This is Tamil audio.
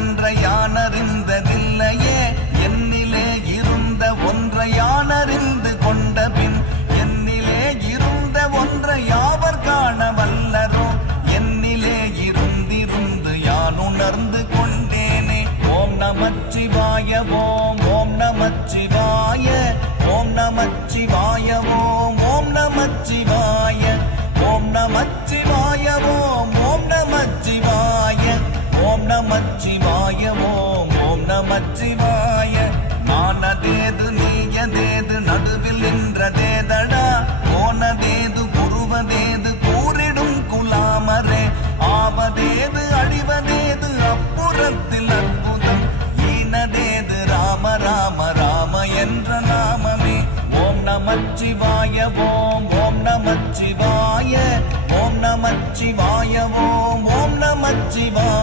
ஒன்றை யான் அறிந்ததில்லையே, என்னிலே இருந்த ஒன்றை யான் அறிந்து கொண்ட பின் என்னிலே இருந்த ஒன்றை யாவர் காண வல்லரோ, என்னிலே இருந்திருந்து யான் உணர்ந்து கொண்டேனே. ஓம் நமச்சிவாய ஓம் ஓம் நமச்சிவாய ஓம் நமச்சிவாய ஓம் ஓம் நமச்சிவாய ஓம் நமச்சிவாய ஓம் ஓம் நமச்சிவாய ஓம் நமச்சிவாய ஓம் ஓம் நமச்சிவாய. நானதேது நீயதேது நடுவில் நின்றதேதடா, போனதேது புருவதேது கூறிடும் குலாமரே, ஆவதேது அழிவதேது அப்புறத்தில் அற்புதம், ஈனதேது ராம ராம ராம என்ற நாமமே. ஓம் நமச்சிவாய ஓம் ஓம் நமச்சிவாய ஓம் நமச்சிவாய ஓம் ஓம் நமச்சிவாய.